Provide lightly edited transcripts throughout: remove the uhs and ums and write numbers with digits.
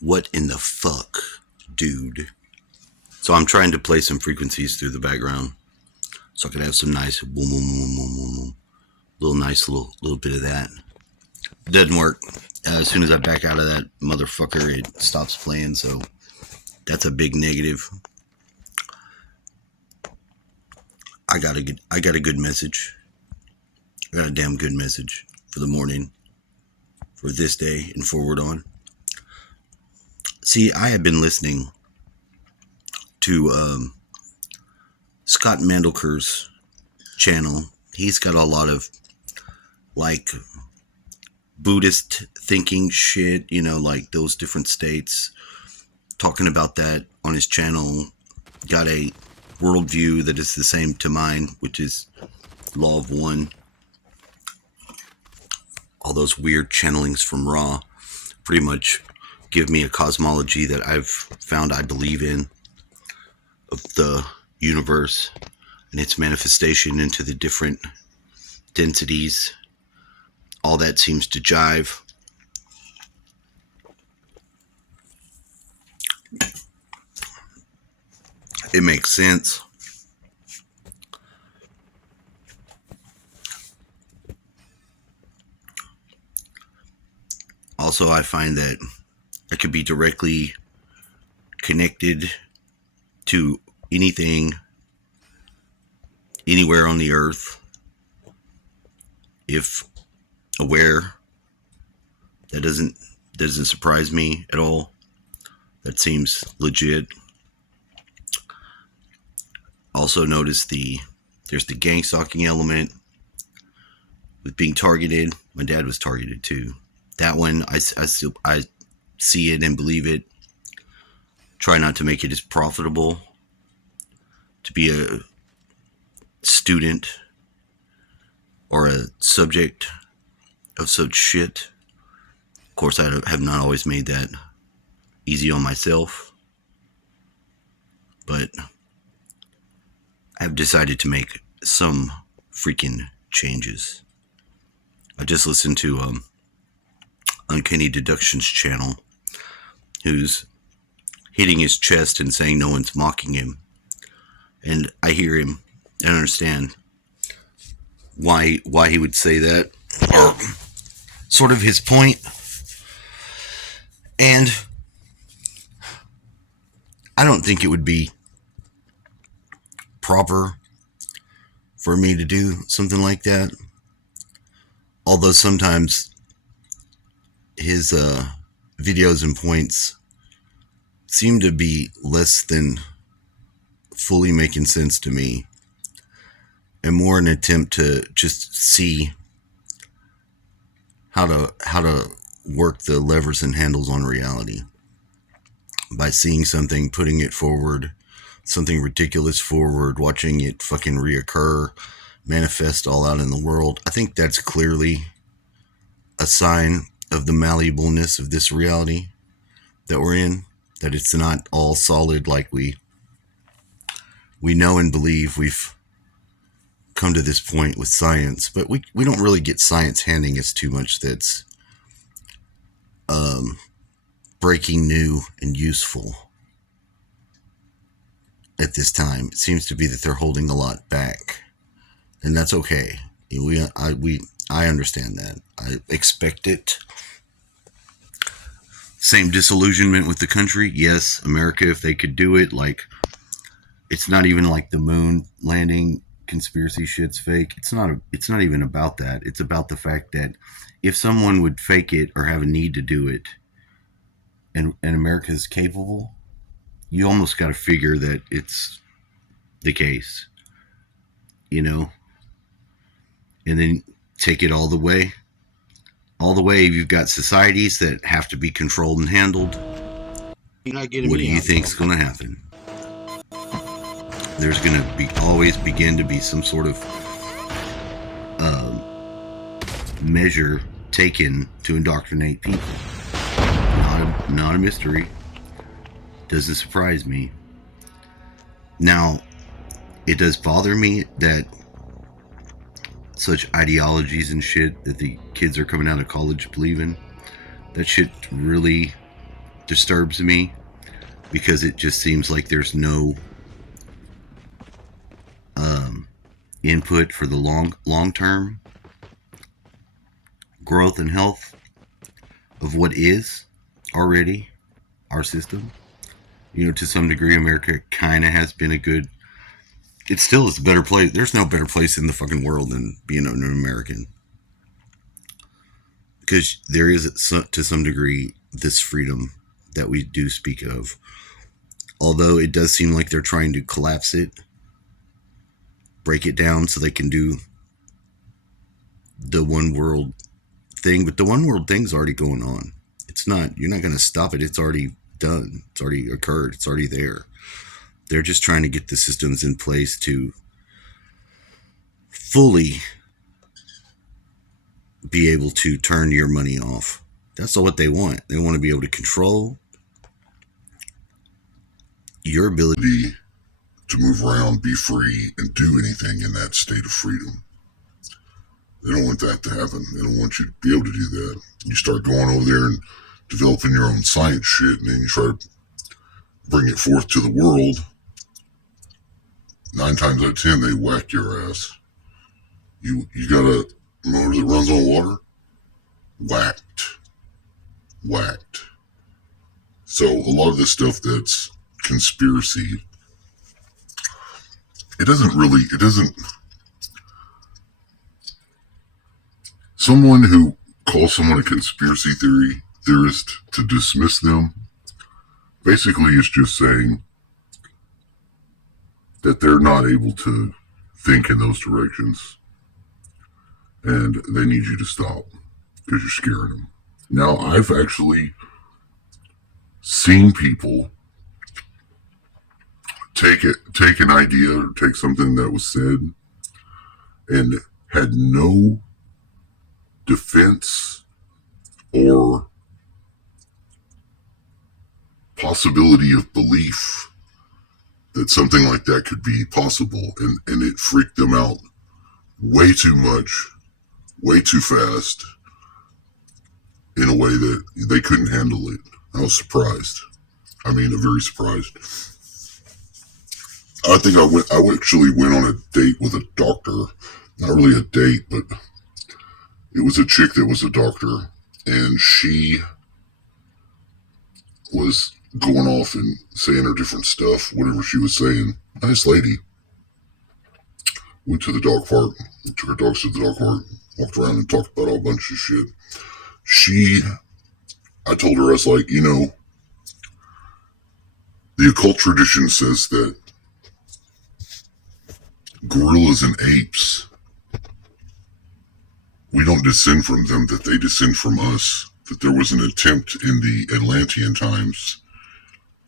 What in the fuck, dude? So I'm trying to play some frequencies through the background so I could have some nice boom, boom, boom, boom, boom, boom. Little bit of that. It doesn't work. As soon as I back out of that motherfucker, it stops playing. So that's a big negative. I got a good message. I got a damn good message for the morning, for this day and forward on. See, I have been listening to Scott Mandelker's channel. He's got a lot of like Buddhist thinking shit, like those different states, talking about that on his channel. Got a worldview that is the same to mine, which is law of one. All those weird channelings from Ra pretty much give me a cosmology that I've found I believe in, of the universe and its manifestation into the different densities. All that seems to jive. It makes sense. Also, I find that I could be directly connected to anything, anywhere on the earth, if aware. That doesn't surprise me at all. That seems legit. Also notice there's the gang stalking element with being targeted. My dad was targeted too. That one, I see it and believe it. Try not to make it as profitable to be a student or a subject of such shit. Of course, I have not always made that easy on myself, but I've decided to make some freaking changes. I just listened to Uncanny Deductions channel, who's hitting his chest and saying no one's mocking him. And I hear him and understand why he would say that, or sort of his point. And I don't think it would be proper for me to do something like that. Although sometimes his videos and points seem to be less than fully making sense to me, and more an attempt to just see how to work the levers and handles on reality by seeing something, putting it forward, something ridiculous forward, watching it fucking reoccur, manifest all out in the world. I think that's clearly a sign of the malleableness of this reality that we're in, that it's not all solid like we know and believe. We've come to this point with science, but we don't really get science handing us too much that's breaking new and useful at this time. It seems to be that they're holding a lot back, and that's okay. I understand that. I expect it. Same disillusionment with the country. Yes, America, if they could do it, like, it's not even like the moon landing conspiracy shit's fake. It's not even about that. It's about the fact that if someone would fake it or have a need to do it, and America is capable, you almost got to figure that it's the case, and then take it all the way. You've got societies that have to be controlled and handled. What do you think's going to happen? There's going to always begin to be some sort of measure taken to indoctrinate people. Not a mystery. Doesn't surprise me. Now, it does bother me that such ideologies and shit that the kids are coming out of college believing, that shit really disturbs me because it just seems like there's no input for the long term growth and health of what is already our system. To some degree, America kind of has been a good. It still is a better place. There's no better place in the fucking world than being an American, because there is, to some degree, this freedom that we do speak of. Although it does seem like they're trying to collapse it, break it down so they can do the one world thing. But the one world thing's already going on. It's not. You're not going to stop it. It's already done. It's already occurred. It's already there. They're just trying to get the systems in place to fully be able to turn your money off. That's what they want. They want to be able to control your ability to move around, be free, and do anything in that state of freedom. They don't want that to happen. They don't want you to be able to do that. You start going over there and developing your own science shit, and then you try to bring it forth to the world. 9 times out of 10, they whack your ass. You got a motor that runs on water? Whacked. So a lot of this stuff that's conspiracy, it doesn't. Someone who calls someone a conspiracy theorist, to dismiss them, basically is just saying that they're not able to think in those directions, and they need you to stop because you're scaring them. Now, I've actually seen people take an idea or take something that was said and had no defense or possibility of belief that something like that could be possible, and it freaked them out way too much, way too fast, in a way that they couldn't handle it. I was surprised. I mean, very surprised. I think I actually went on a date with a doctor. Not really a date, but it was a chick that was a doctor, and she was going off and saying her different stuff, whatever she was saying. Nice lady. Went to the dog park, took her dogs to the dog park, walked around and talked about a bunch of shit. I told her, I was like, the occult tradition says that gorillas and apes, we don't descend from them, that they descend from us, that there was an attempt in the Atlantean times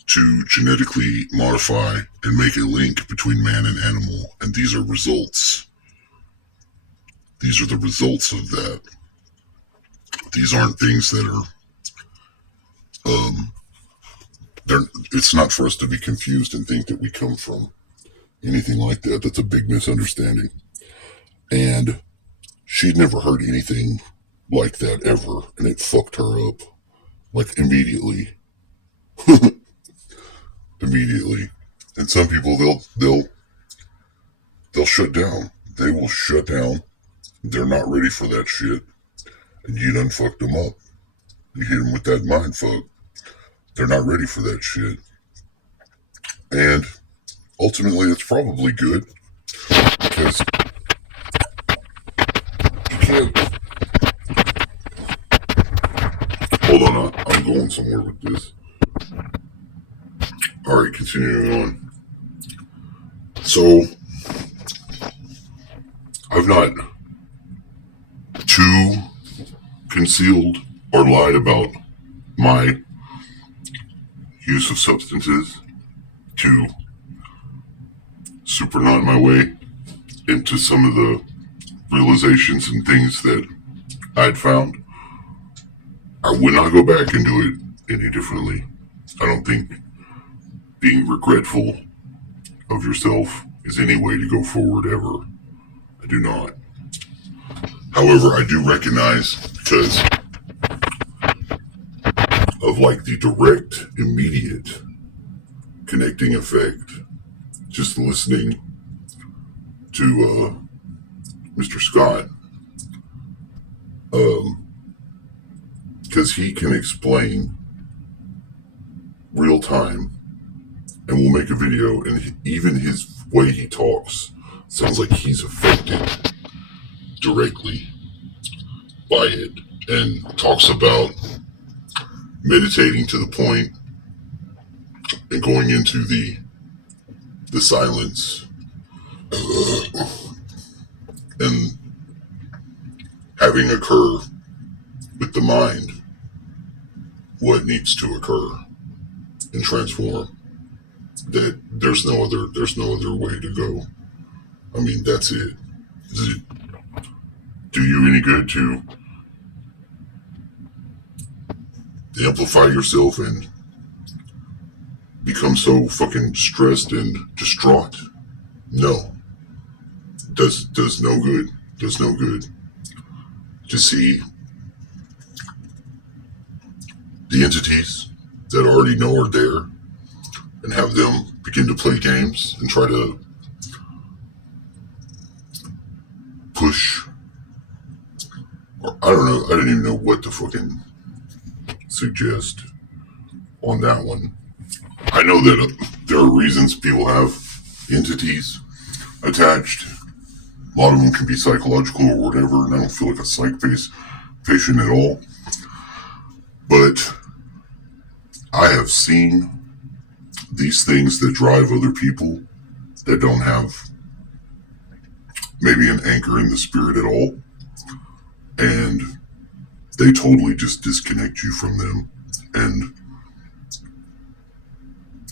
to genetically modify and make a link between man and animal, and these are results. These are the results of that. These aren't things that are, it's not for us to be confused and think that we come from anything like that. That's a big misunderstanding. And she'd never heard anything like that ever, and it fucked her up, like, immediately. Immediately. And some people, they'll shut down. They will shut down. They're not ready for that shit, and you done fucked them up. You hit them with that mind fuck. They're not ready for that shit. And ultimately, it's probably good, because you can't. Hold on, I'm going somewhere with this. Alright, continuing on. So, I've not too concealed or lied about my use of substances to supernaut my way into some of the realizations and things that I'd found. I would not go back and do it any differently. I don't think being regretful of yourself is any way to go forward ever. I do not. However, I do recognize, because of like the direct, immediate connecting effect. Just listening to Mr. Scott, because he can explain real time, and we'll make a video, and even his way he talks sounds like he's affected directly by it, and talks about meditating to the point and going into the silence and having occur with the mind what needs to occur and transform. That there's no other way to go. I mean, that's it. Does it do you any good to amplify yourself and become so fucking stressed and distraught? No. Does no good. Does no good. To see the entities that already know are there and have them begin to play games and try to push, or I don't know, I didn't even know what to fucking suggest on that one. I know that there are reasons people have entities attached. A lot of them can be psychological or whatever, and I don't feel like a psych patient at all. But I have seen these things that drive other people that don't have maybe an anchor in the spirit at all, and they totally just disconnect you from them and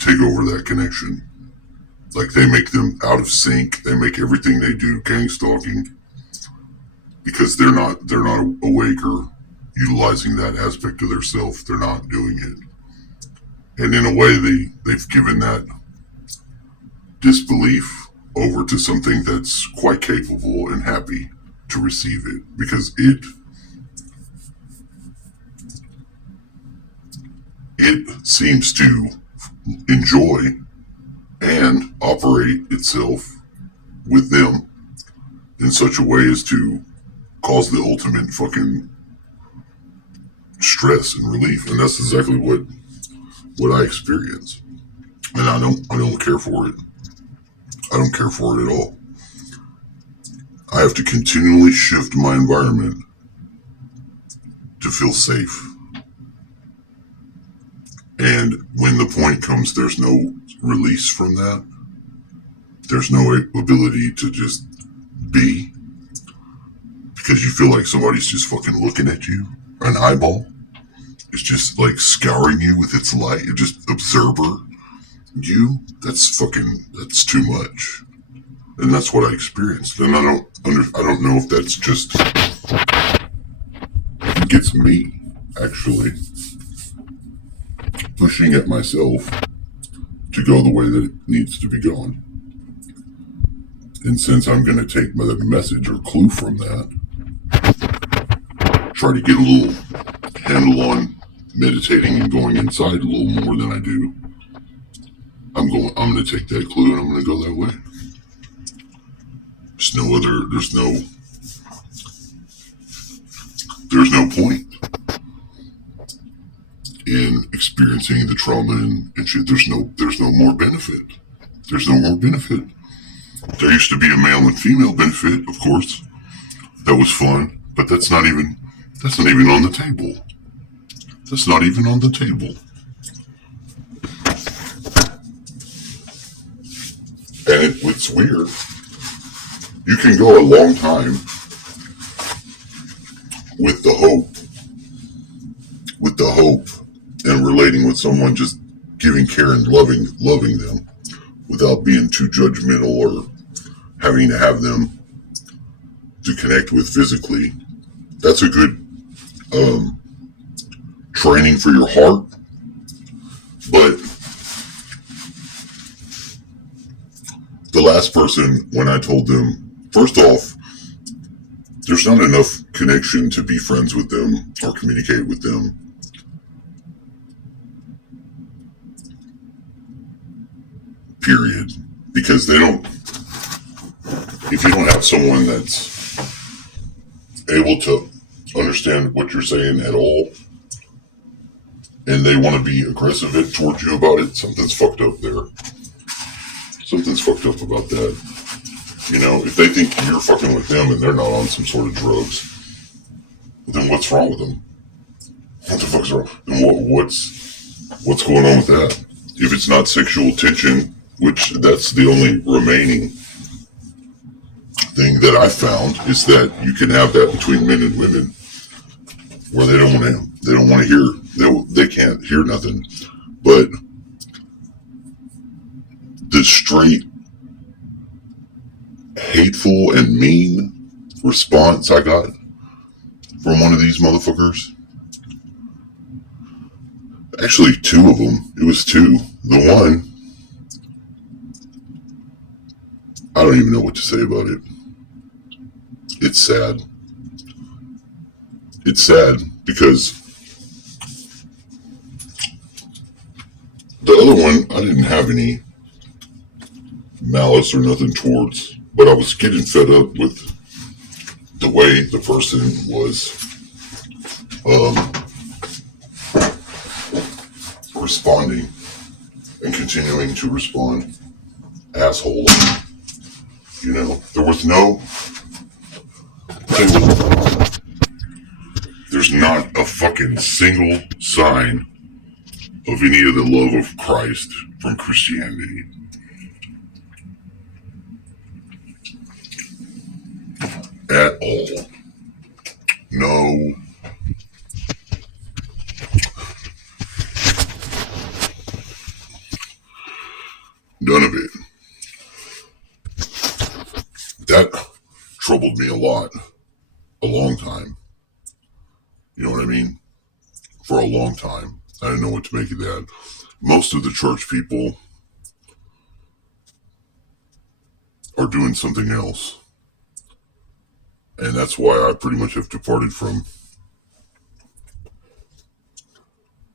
take over that connection. Like, they make them out of sync. They make everything they do gang stalking because they're not awake or utilizing that aspect of their self. They're not doing it. And in a way, they've given that disbelief over to something that's quite capable and happy to receive it, because it seems to enjoy and operate itself with them in such a way as to cause the ultimate fucking stress and relief. And that's exactly what I experience. And I don't care for it. I don't care for it at all. I have to continually shift my environment to feel safe. And when the point comes, there's no release from that. There's no ability to just be, because you feel like somebody's just fucking looking at you. An eyeball is just like scouring you with its light. It just observer you. That's too much. And that's what I experienced. And I don't know if that's just gets me actually pushing at myself to go the way that it needs to be going. And since I'm going to take the message or clue from that, try to get a little handle on meditating and going inside a little more than I do, I'm going to take that clue and I'm going to go that way. There's no point in experiencing the trauma and shit. There's no more benefit. There's no more benefit. There used to be a male and female benefit, of course. That was fun, but that's not even on the table. That's not even on the table. And it's weird. You can go a long time with the hope and relating with someone, just giving care and loving them without being too judgmental or having to have them to connect with physically. That's a good training for your heart. But the last person, when I told them, first off, there's not enough connection to be friends with them or communicate with them period. Because they don't, if you don't have someone that's able to understand what you're saying at all, and they want to be aggressive towards you about it, something's fucked up there. Something's fucked up about that. You know, if they think you're fucking with them and they're not on some sort of drugs, then what's wrong with them? What the fuck's wrong? And what's going on with that? If it's not sexual tension, which that's the only remaining thing that I found, is that you can have that between men and women, where they don't want to hear, they can't hear nothing. But the straight hateful and mean response I got from one of these motherfuckers, actually two of them, it was two. The one, I don't even know what to say about it. It's sad. It's sad because the other one, I didn't have any malice or nothing towards, but I was getting fed up with the way the person was responding and continuing to respond. Asshole. You know, there's not a fucking single sign of any of the love of Christ from Christianity. At all. No. None of it. That troubled me a lot. A long time. You know what I mean? For a long time. I didn't know what to make of that. Most of the church people are doing something else. And that's why I pretty much have departed from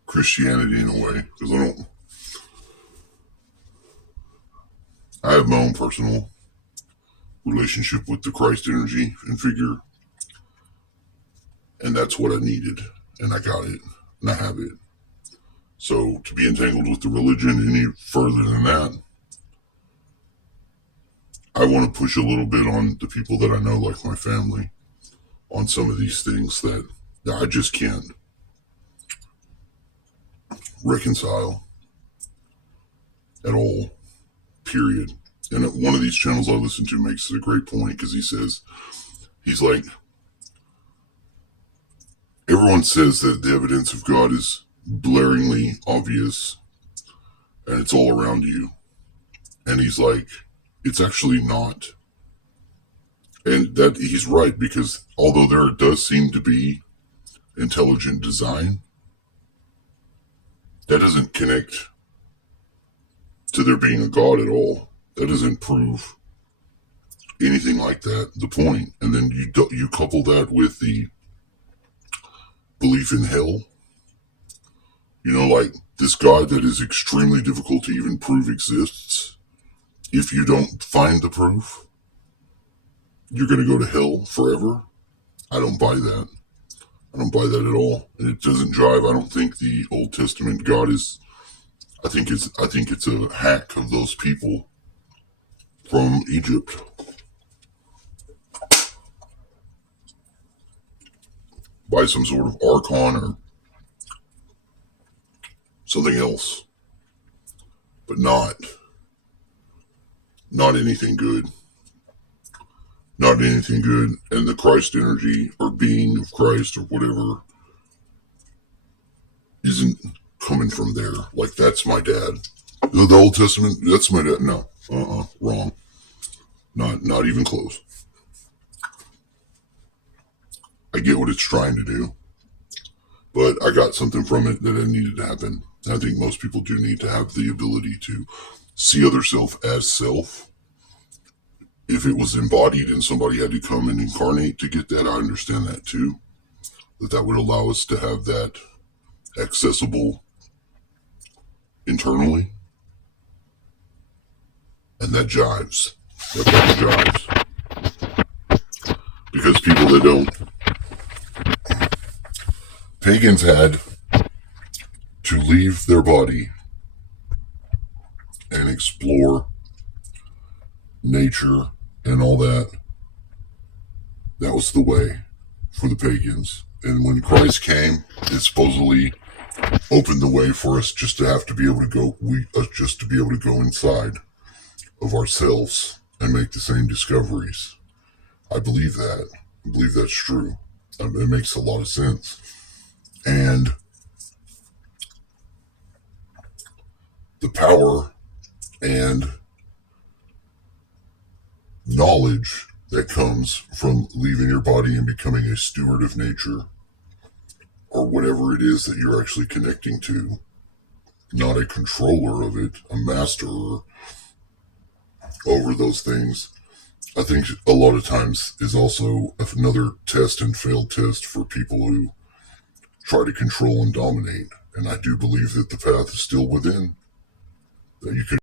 Christianity in a way. Because I have my own personal relationship with the Christ energy and figure. And that's what I needed. And I got it. And I have it. So to be entangled with the religion any further than that, I want to push a little bit on the people that I know, like my family, on some of these things that I just can't reconcile at all, period. And one of these channels I listen to makes a great point, because he's like, everyone says that the evidence of God is blaringly obvious and it's all around you. And he's like, it's actually not. And that he's right, because although there does seem to be intelligent design, that doesn't connect to there being a God at all. That doesn't prove anything like that. The point. And then you couple that with the belief in hell. You know, like this God that is extremely difficult to even prove exists. If you don't find the proof, you're going to go to hell forever. I don't buy that. I don't buy that at all. And it doesn't jive. I don't think the Old Testament God is, I think it's a hack of those people from Egypt. By some sort of archon or something else. But not anything good. Not anything good. And the Christ energy or being of Christ or whatever isn't coming from there. Like, that's my dad. The Old Testament, that's my dad. No. Wrong. Not even close. I get what it's trying to do. But I got something from it that I needed to happen. I think most people do need to have the ability to see other self as self. If it was embodied and somebody had to come and incarnate to get that, I understand that too. That would allow us to have that accessible internally. And that jives. That fucking jives. Because people that don't, pagans had to leave their body and explore nature and all that. That was the way for the pagans. And when Christ came, it supposedly opened the way for us just to have to be able to go, just to be able to go inside of ourselves and make the same discoveries. I believe that. I believe that's true. It makes a lot of sense. And the power and knowledge that comes from leaving your body and becoming a steward of nature, or whatever it is that you're actually connecting to, not a controller of it, a master over those things, I think a lot of times is also another test and failed test for people who try to control and dominate. And I do believe that the path is still within, that you can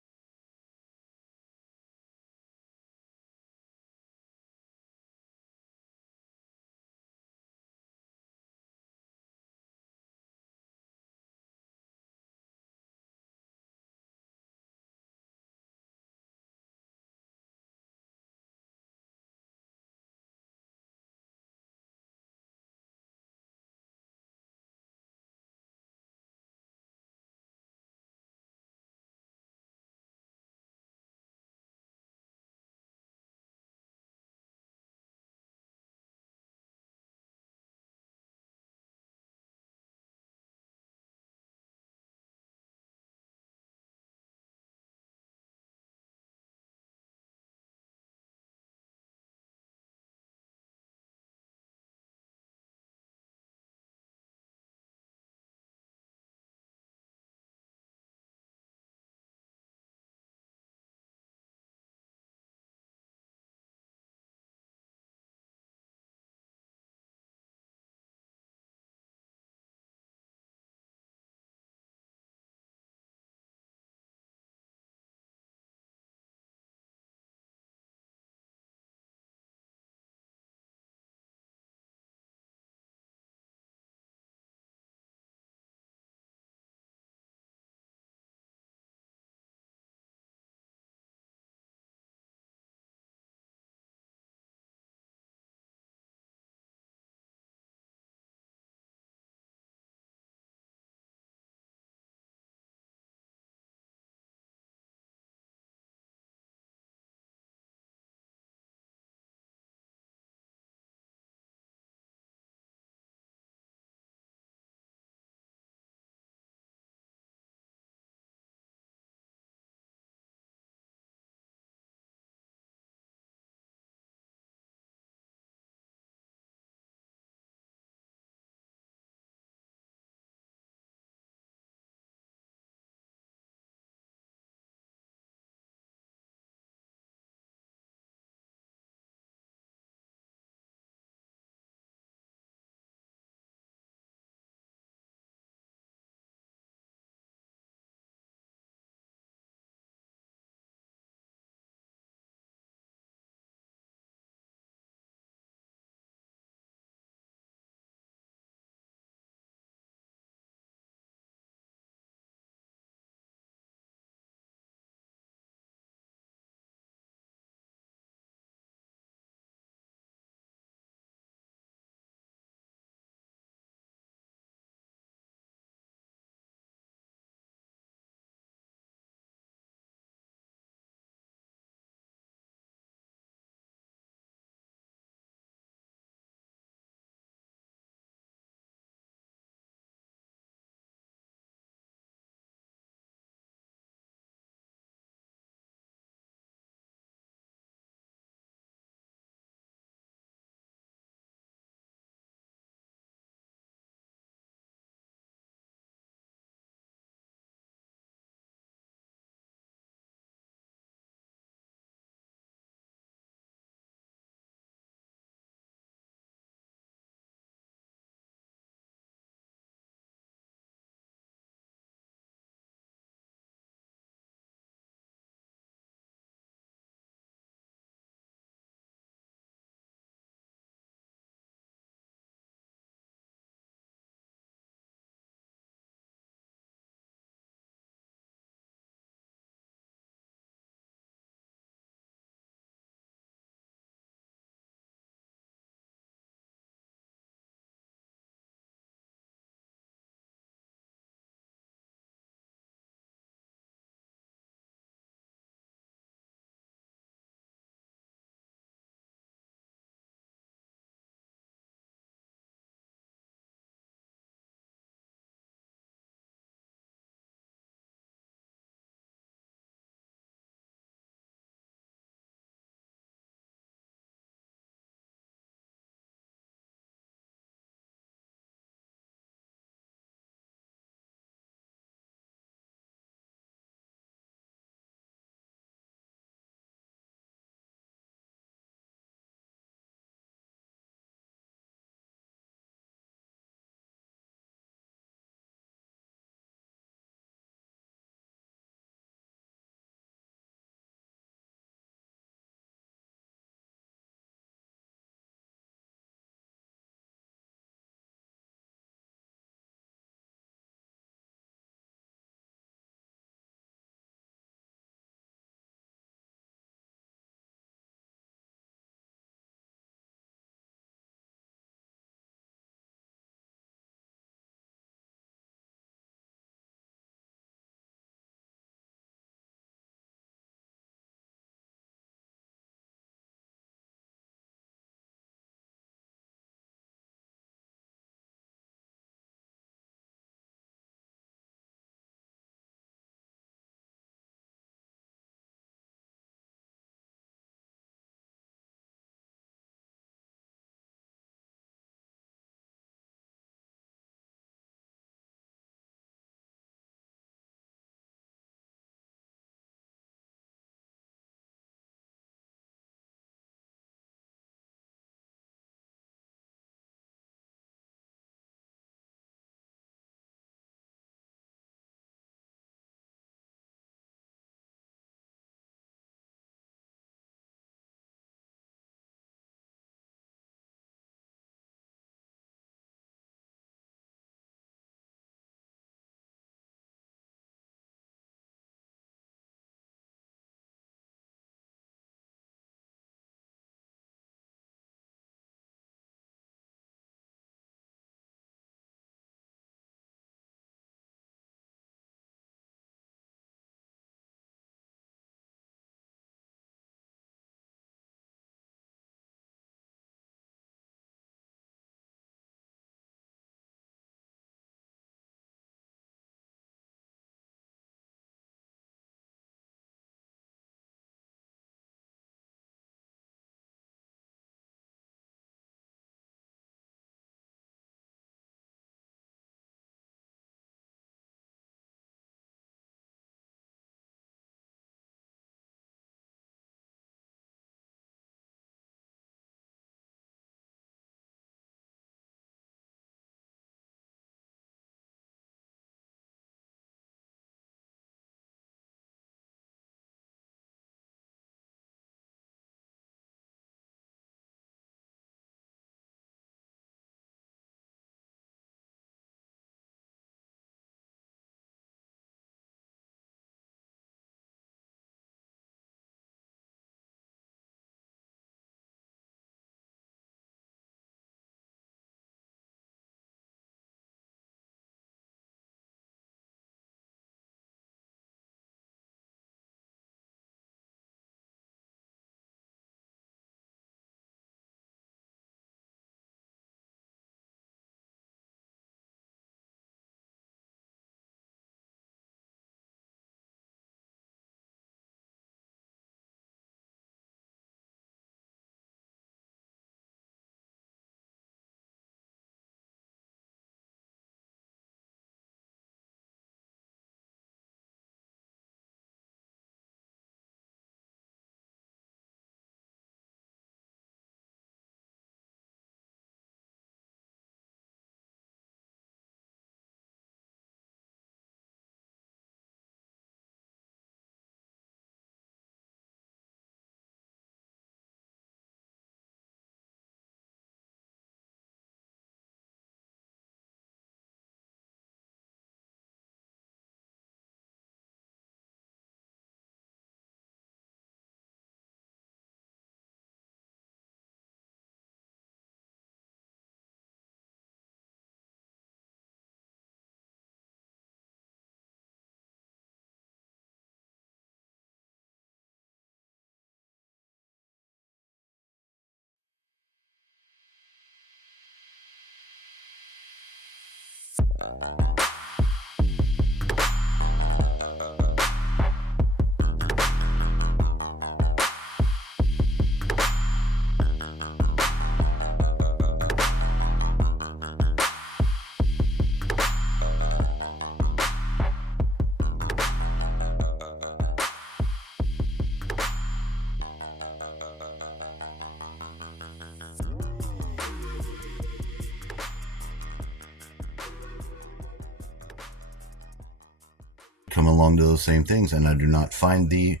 Come along to those same things, and I do not find the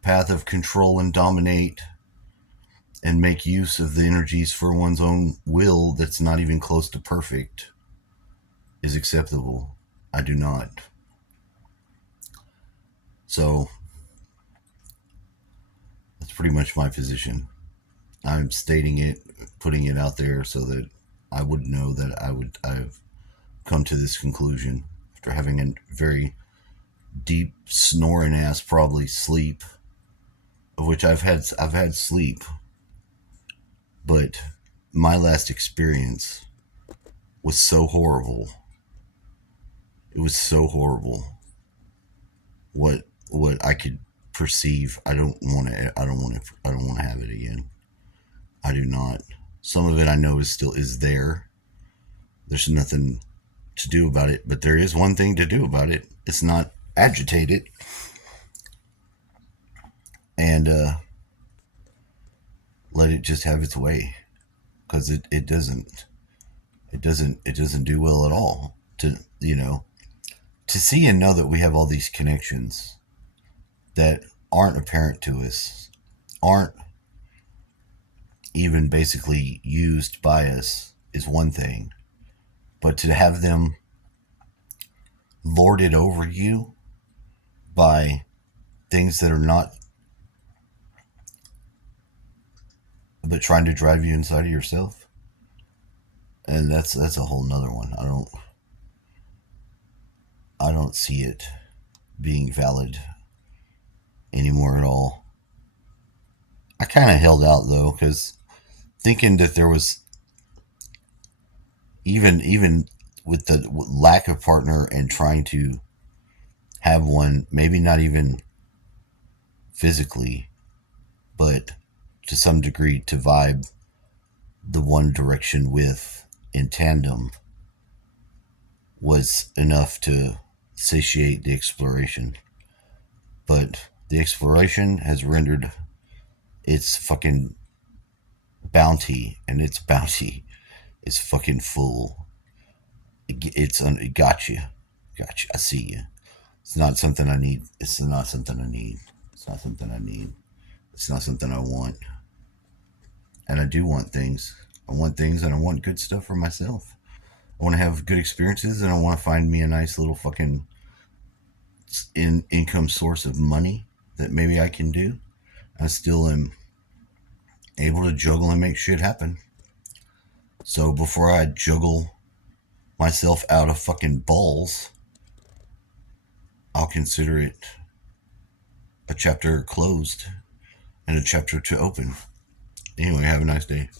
path of control and dominate and make use of the energies for one's own will that's not even close to perfect is acceptable. I do not. So that's pretty much my position. I'm stating it, putting it out there so that I would know that I've come to this conclusion after having a very deep snoring ass probably sleep, of which I've had sleep, but my last experience was so horrible. It was so horrible. What I could perceive, I don't want to have it again. I do not. Some of it I know is there. There's nothing to do about it, but there is one thing to do about it. It's not agitate it and let it just have its way, because it doesn't do well at all to to see and know that we have all these connections that aren't apparent to us, aren't even basically used by us, is one thing, but to have them lorded over you by things that are not, but trying to drive you inside of yourself, and that's a whole nother one. I don't see it being valid anymore at all. I kind of held out though, because thinking that there was even with the lack of partner and trying to have one, maybe not even physically, but to some degree to vibe the one direction with in tandem, was enough to satiate the exploration. But the exploration has rendered its fucking bounty, and its bounty is fucking full. It got you. I see you. It's not something I need. It's not something I need. It's not something I need. It's not something I want. And I do want things. I want things, and I want good stuff for myself. I want to have good experiences, and I want to find me a nice little fucking income source of money that maybe I can do. I still am able to juggle and make shit happen. So before I juggle myself out of fucking balls, I'll consider it a chapter closed and a chapter to open. Anyway, have a nice day.